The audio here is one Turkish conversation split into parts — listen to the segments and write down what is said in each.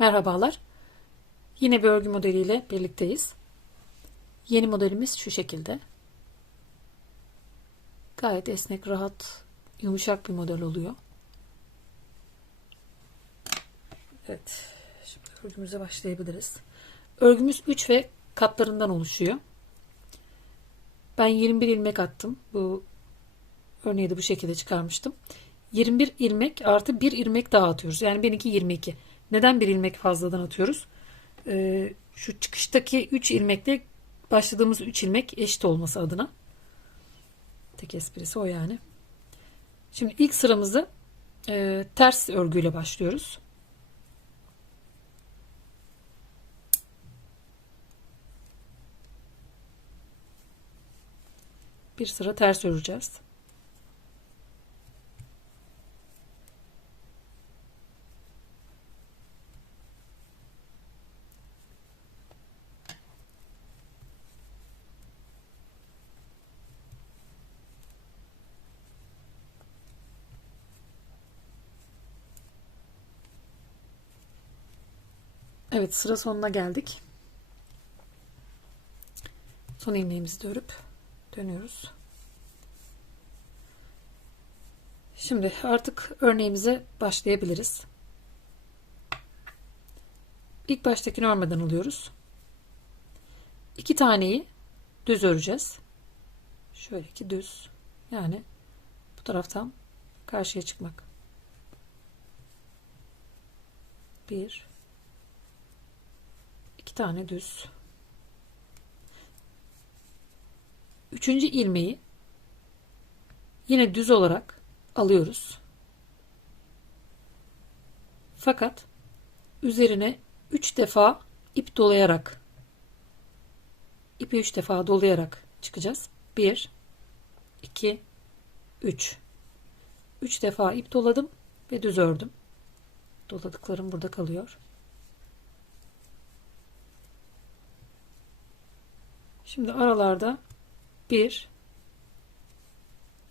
Merhabalar. Yine bir örgü modeliyle birlikteyiz. Yeni modelimiz şu şekilde. Gayet esnek, rahat, yumuşak bir model oluyor. Evet. Şimdi örgümüze başlayabiliriz. Örgümüz 3 ve katlarından oluşuyor. Ben 21 ilmek attım. Bu örneği de bu şekilde çıkarmıştım. 21 ilmek artı 1 ilmek daha atıyoruz. Yani benimki 22. Neden bir ilmek fazladan atıyoruz? Ee, şu çıkıştaki 3 ilmekle başladığımız 3 ilmek eşit olması adına. Tek esprisi o yani. Şimdi ilk sıramızı e, ters örgüyle başlıyoruz. Bir sıra ters öreceğiz. Evet sıra sonuna geldik. Son ilmeğimizi de örüp dönüyoruz. Şimdi artık örneğimize başlayabiliriz. İlk baştaki örmeden alıyoruz. İki taneyi düz öreceğiz. Şöyle ki düz. Yani bu taraftan karşıya çıkmak. Bir, iki tane düz. Üçüncü ilmeği yine düz olarak alıyoruz. Fakat üzerine üç defa ip dolayarak ipi üç defa dolayarak çıkacağız. Bir, iki, üç. Üç defa ip doladım ve düz ördüm. Doladıklarım burada kalıyor. Şimdi aralarda bir,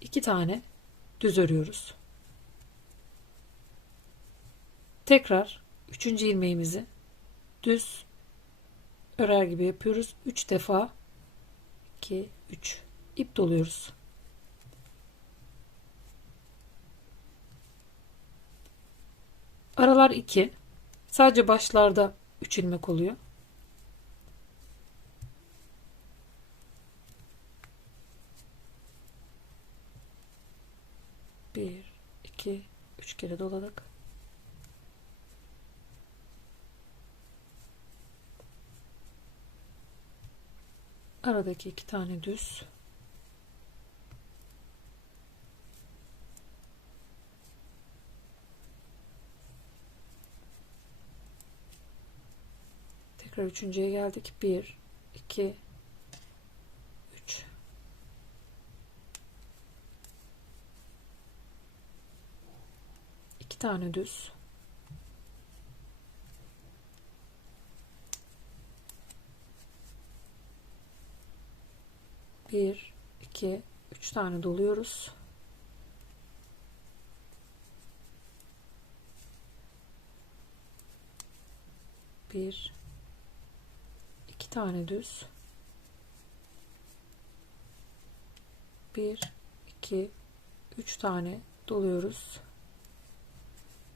iki tane düz örüyoruz. Tekrar üçüncü ilmeğimizi düz örer gibi yapıyoruz. Üç defa 2 3 ip doluyoruz. Aralar 2. Sadece başlarda 3 ilmek oluyor. Bir, iki, üç kere doladık. Aradaki iki tane düz. Tekrar üçüncüye geldik. Bir, iki, üç. İki tane düz. Bir, iki, üç tane doluyoruz. Bir, iki tane düz. Bir, iki, üç tane doluyoruz.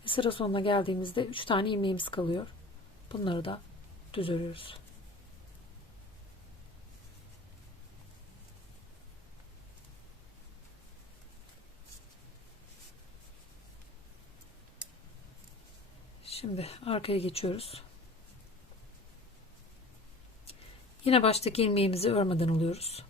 Sıra sonuna geldiğimizde üç tane ilmeğimiz kalıyor. Bunları da düz örüyoruz. Şimdi arkaya geçiyoruz. Yine baştaki ilmeğimizi örmeden alıyoruz.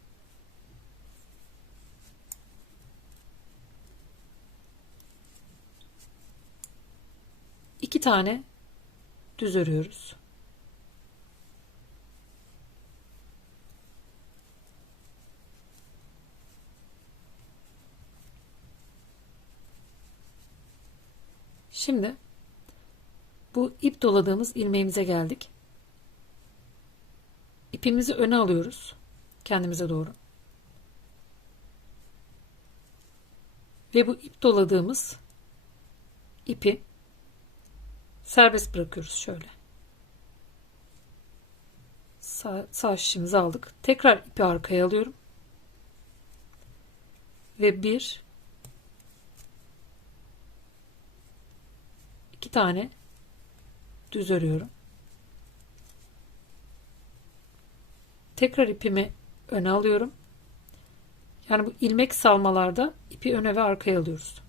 İki tane düz örüyoruz. Şimdi bu ip doladığımız ilmeğimize geldik. İpimizi öne alıyoruz. Kendimize doğru. Ve bu ip doladığımız ipi serbest bırakıyoruz şöyle. Sağ, sağ şişimizi aldık. Tekrar ipi arkaya alıyorum. Ve bir iki tane düz örüyorum. Tekrar ipimi öne alıyorum. Yani bu ilmek salmalarda ipi öne ve arkaya alıyoruz.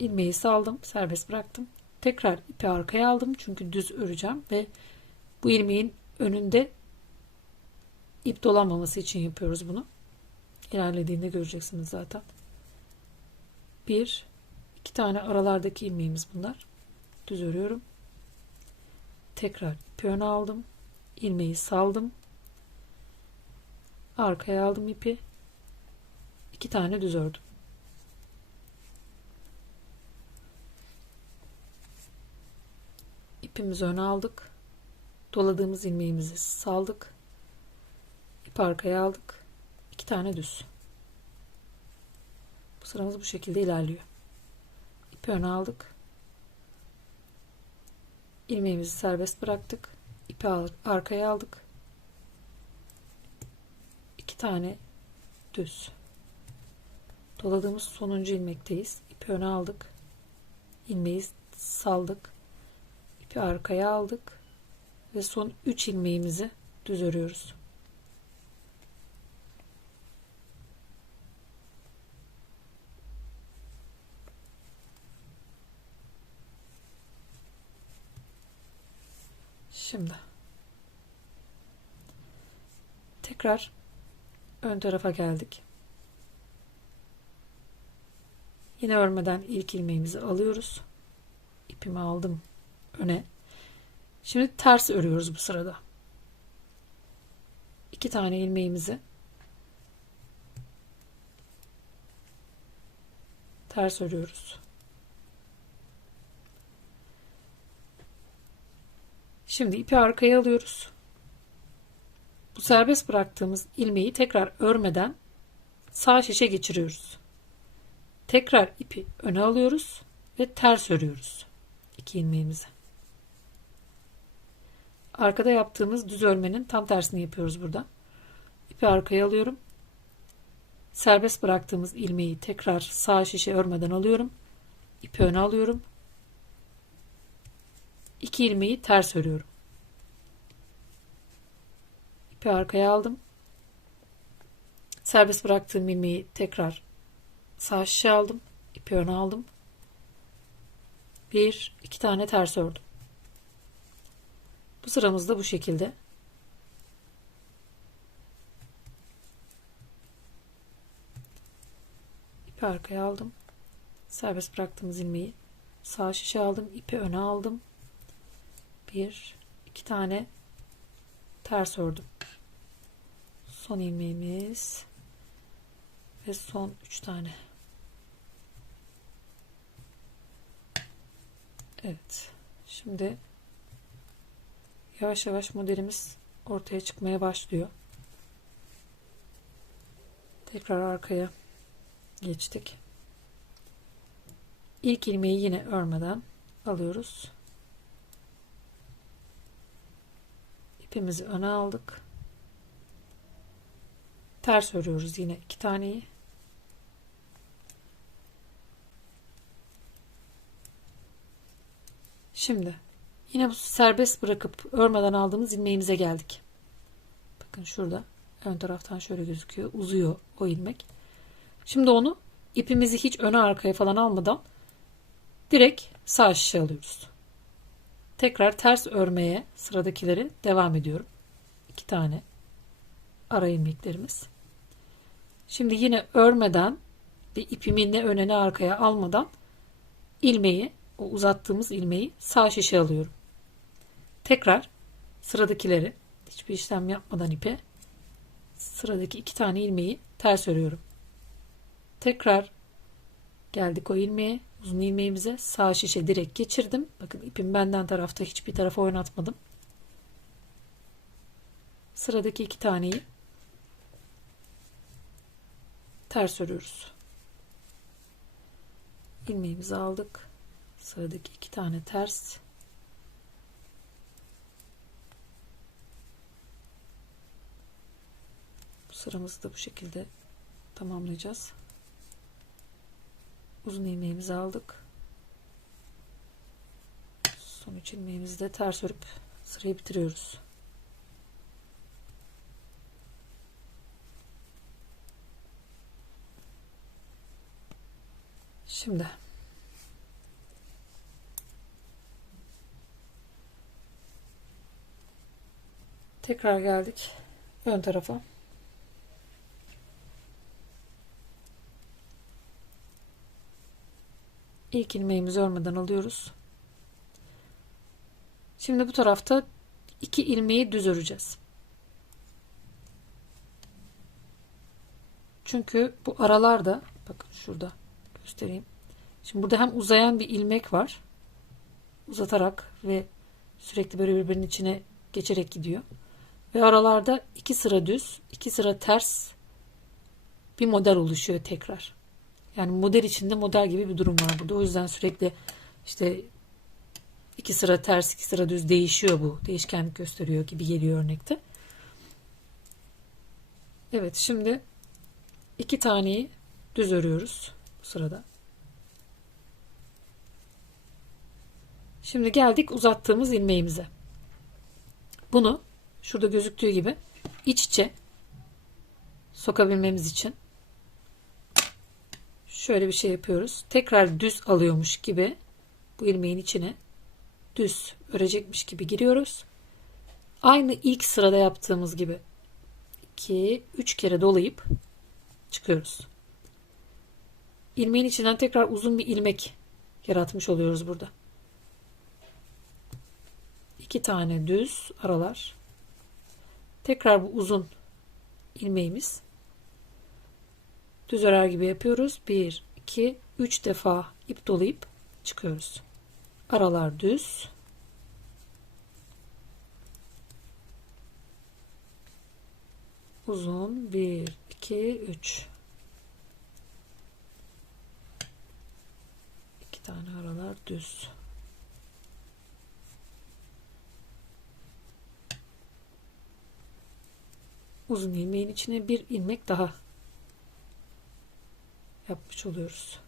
İlmeği saldım, serbest bıraktım. Tekrar ipi arkaya aldım çünkü düz öreceğim ve bu ilmeğin önünde ip dolanmaması için yapıyoruz bunu. İlerlediğinde göreceksiniz zaten. Bir, iki tane aralardaki ilmeğimiz bunlar. Düz örüyorum. Tekrar ipi öne aldım. ilmeği saldım. Arkaya aldım ipi. iki tane düz ördüm. İpimizi öne aldık. Doladığımız ilmeğimizi saldık. İp arkaya aldık. İki tane düz. Bu sıramız bu şekilde ilerliyor. İpi öne aldık. ilmeğimizi serbest bıraktık. İpi arkaya aldık. İki tane düz. Doladığımız sonuncu ilmekteyiz. İpi öne aldık. ilmeği saldık ipi arkaya aldık ve son 3 ilmeğimizi düz örüyoruz. Şimdi tekrar ön tarafa geldik. Yine örmeden ilk ilmeğimizi alıyoruz. İpimi aldım öne. Şimdi ters örüyoruz bu sırada. İki tane ilmeğimizi ters örüyoruz. Şimdi ipi arkaya alıyoruz. Bu serbest bıraktığımız ilmeği tekrar örmeden sağ şişe geçiriyoruz. Tekrar ipi öne alıyoruz ve ters örüyoruz. iki ilmeğimizi. Arkada yaptığımız düz örmenin tam tersini yapıyoruz burada. İpi arkaya alıyorum. Serbest bıraktığımız ilmeği tekrar sağ şişe örmeden alıyorum. İpi öne alıyorum. İki ilmeği ters örüyorum. İpi arkaya aldım. Serbest bıraktığım ilmeği tekrar sağ şişe aldım. İpi öne aldım. Bir, iki tane ters ördüm. Bu sıramız da bu şekilde. İpi arkaya aldım. Serbest bıraktığımız ilmeği sağ şişe aldım. ipi öne aldım. Bir, iki tane ters ördüm. Son ilmeğimiz ve son üç tane. Evet. Şimdi Yavaş yavaş modelimiz ortaya çıkmaya başlıyor. Tekrar arkaya geçtik. İlk ilmeği yine örmeden alıyoruz. İpimizi öne aldık. Ters örüyoruz yine iki taneyi. Şimdi Yine bu serbest bırakıp örmeden aldığımız ilmeğimize geldik. Bakın şurada ön taraftan şöyle gözüküyor. Uzuyor o ilmek. Şimdi onu ipimizi hiç öne arkaya falan almadan direkt sağ şişe alıyoruz. Tekrar ters örmeye sıradakileri devam ediyorum. İki tane ara ilmeklerimiz. Şimdi yine örmeden bir ipimi ne öne ne arkaya almadan ilmeği o uzattığımız ilmeği sağ şişe alıyorum. Tekrar sıradakileri hiçbir işlem yapmadan ipe sıradaki iki tane ilmeği ters örüyorum. Tekrar geldik o ilmeğe uzun ilmeğimize sağ şişe direkt geçirdim. Bakın ipim benden tarafta hiçbir tarafa oynatmadım. Sıradaki iki taneyi ters örüyoruz. ilmeğimizi aldık. Sıradaki iki tane ters. Sıramızı da bu şekilde tamamlayacağız. Uzun ilmeğimizi aldık. Son üç ilmeğimizi de ters örüp sırayı bitiriyoruz. Şimdi tekrar geldik ön tarafa. İlk ilmeğimizi örmeden alıyoruz. Şimdi bu tarafta iki ilmeği düz öreceğiz. Çünkü bu aralarda bakın şurada göstereyim. Şimdi burada hem uzayan bir ilmek var. Uzatarak ve sürekli böyle birbirinin içine geçerek gidiyor. Ve aralarda iki sıra düz, iki sıra ters bir model oluşuyor tekrar. Yani model içinde model gibi bir durum var burada. O yüzden sürekli işte iki sıra ters, iki sıra düz değişiyor bu. Değişkenlik gösteriyor gibi geliyor örnekte. Evet şimdi iki taneyi düz örüyoruz bu sırada. Şimdi geldik uzattığımız ilmeğimize. Bunu şurada gözüktüğü gibi iç içe sokabilmemiz için şöyle bir şey yapıyoruz. Tekrar düz alıyormuş gibi bu ilmeğin içine düz örecekmiş gibi giriyoruz. Aynı ilk sırada yaptığımız gibi 2 3 kere dolayıp çıkıyoruz. İlmeğin içinden tekrar uzun bir ilmek yaratmış oluyoruz burada. İki tane düz aralar. Tekrar bu uzun ilmeğimiz. Düz örer gibi yapıyoruz. 1, 2, 3 defa ip dolayıp çıkıyoruz. Aralar düz. Uzun 1, 2, 3. İki tane aralar düz. Uzun ilmeğin içine bir ilmek daha yapmış oluyoruz.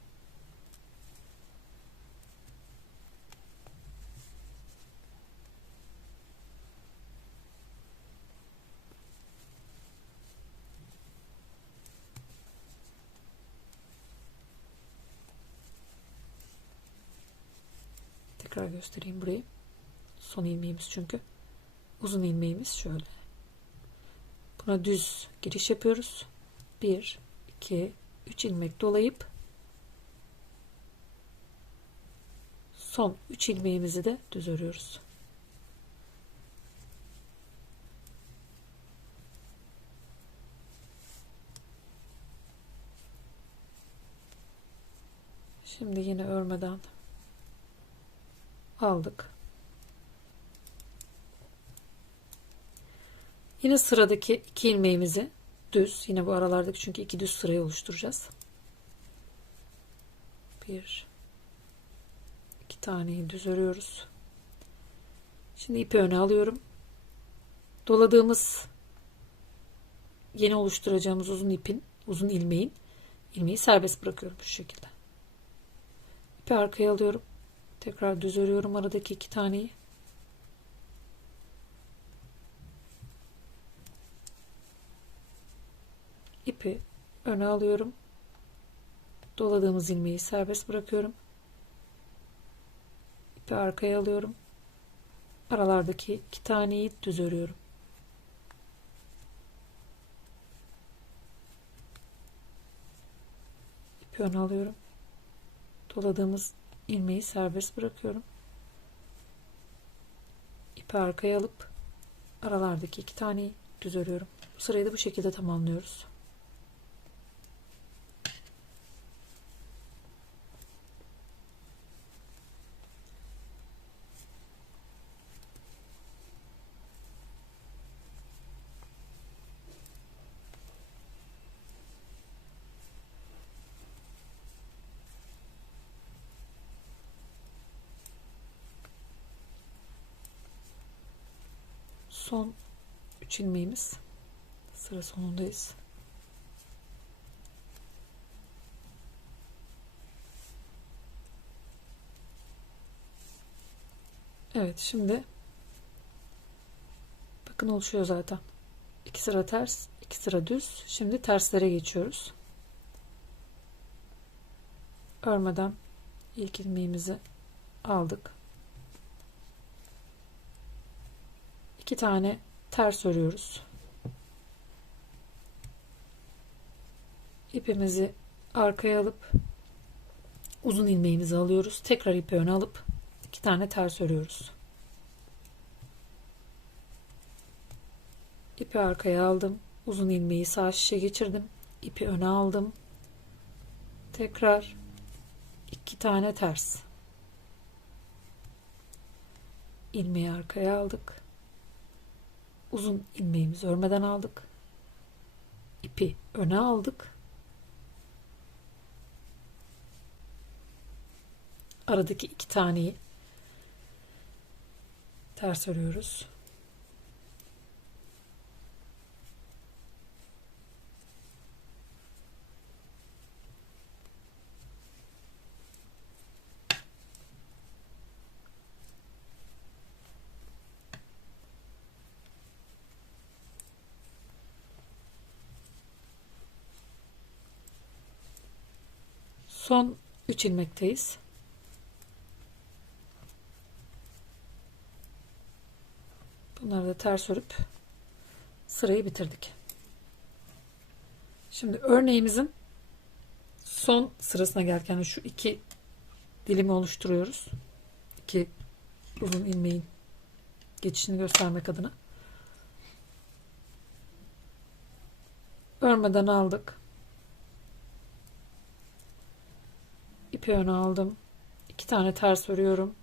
Tekrar göstereyim burayı. Son ilmeğimiz çünkü. Uzun ilmeğimiz şöyle. Buna düz giriş yapıyoruz. 1 2 3 ilmek dolayıp son 3 ilmeğimizi de düz örüyoruz. Şimdi yine örmeden aldık. Yine sıradaki iki ilmeğimizi düz yine bu aralardaki çünkü iki düz sırayı oluşturacağız. Bir iki taneyi düz örüyoruz. Şimdi ipi öne alıyorum. Doladığımız yeni oluşturacağımız uzun ipin, uzun ilmeğin ilmeği serbest bırakıyorum şu şekilde. İpi arkaya alıyorum. Tekrar düz örüyorum aradaki iki taneyi. İpi öne alıyorum. Doladığımız ilmeği serbest bırakıyorum. İpi arkaya alıyorum. Aralardaki iki taneyi düz örüyorum. İpi öne alıyorum. Doladığımız ilmeği serbest bırakıyorum. İpi arkaya alıp aralardaki iki taneyi düz örüyorum. Bu sırayı da bu şekilde tamamlıyoruz. Son 3 ilmeğimiz. Sıra sonundayız. Evet şimdi bakın oluşuyor zaten. 2 sıra ters, 2 sıra düz. Şimdi terslere geçiyoruz. Örmeden ilk ilmeğimizi aldık. 2 tane ters örüyoruz. İpimizi arkaya alıp uzun ilmeğimizi alıyoruz. Tekrar ipi öne alıp iki tane ters örüyoruz. İpi arkaya aldım. Uzun ilmeği sağ şişe geçirdim. İpi öne aldım. Tekrar iki tane ters. ilmeği arkaya aldık. Uzun ilmeğimizi örmeden aldık. İpi öne aldık. Aradaki iki taneyi ters örüyoruz. Son 3 ilmekteyiz. Bunları da ters örüp sırayı bitirdik. Şimdi örneğimizin son sırasına gelirken şu iki dilimi oluşturuyoruz. İki uzun ilmeğin geçişini göstermek adına. Örmeden aldık. İpi öne aldım. İki tane ters örüyorum.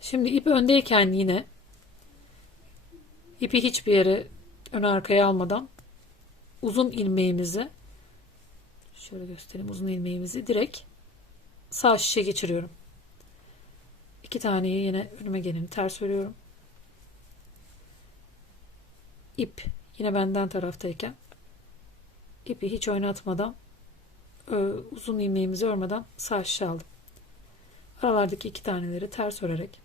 Şimdi ip öndeyken yine ipi hiçbir yere ön arkaya almadan uzun ilmeğimizi şöyle göstereyim uzun ilmeğimizi direkt sağ şişe geçiriyorum. İki taneyi yine önüme geleni ters örüyorum. İp yine benden taraftayken ipi hiç oynatmadan uzun ilmeğimizi örmeden sağ şişe aldım. Aralardaki iki taneleri ters örerek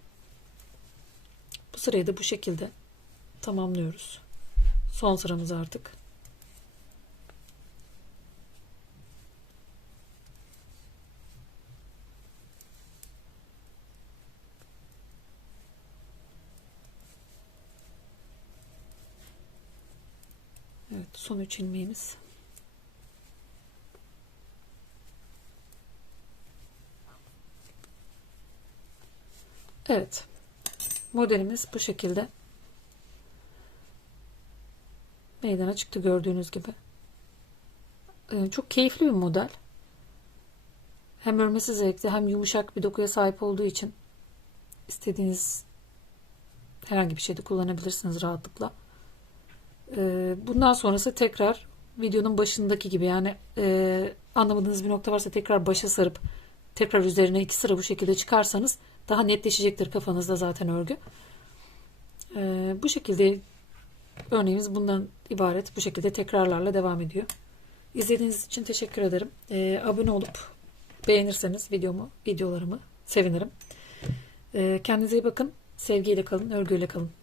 bu sırayı da bu şekilde tamamlıyoruz. Son sıramız artık. Evet, son üç ilmeğimiz. Evet. Modelimiz bu şekilde. Meydana çıktı gördüğünüz gibi. Ee, çok keyifli bir model. Hem örmesi zevkli hem yumuşak bir dokuya sahip olduğu için istediğiniz herhangi bir şeyde kullanabilirsiniz rahatlıkla. Ee, bundan sonrası tekrar videonun başındaki gibi yani e, anlamadığınız bir nokta varsa tekrar başa sarıp tekrar üzerine iki sıra bu şekilde çıkarsanız daha netleşecektir kafanızda zaten örgü. Ee, bu şekilde örneğimiz bundan ibaret. Bu şekilde tekrarlarla devam ediyor. İzlediğiniz için teşekkür ederim. Ee, abone olup beğenirseniz videomu, videolarımı sevinirim. Ee, kendinize iyi bakın. Sevgiyle kalın, örgüyle kalın.